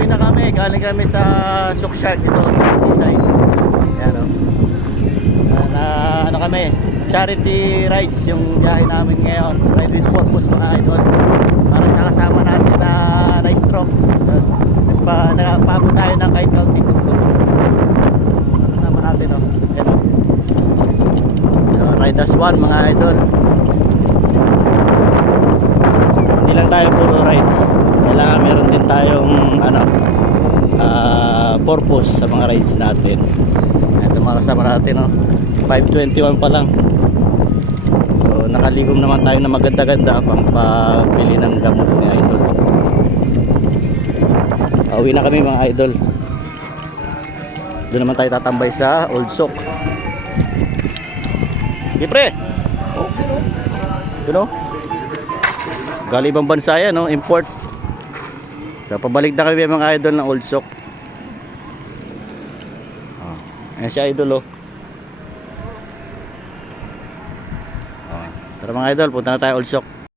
Pauwi na kami. Galing kami sa Sukshark dito, Seaside. Ayan o. Ano kami, charity rides yung biyahe namin ngayon. Ride with purpose mga idol. Para sa kasama natin na stroke. Nagpaabot tayo ng kahit kaunting tuktok. Kasama natin o. Ayan o. Ride as one mga idol. Hindi lang tayo puro rides. Kailangan meron din tayong purpose sa mga rides natin. Ito mga kasama natin o. 5:21 pa lang. So nakaligom naman tayo na maganda-ganda pang pabili ng gamot ni idol. Pauwi na kami mga idol. Doon naman tayo tatambay sa Old Souk. Di pre. Doon o. Galing ibang bansa yan, no? Import. So pabalik na kami mga idol ng Old Souk. Ayan siya idol, oh. Tara mga idol, punta na tayo Old Souk.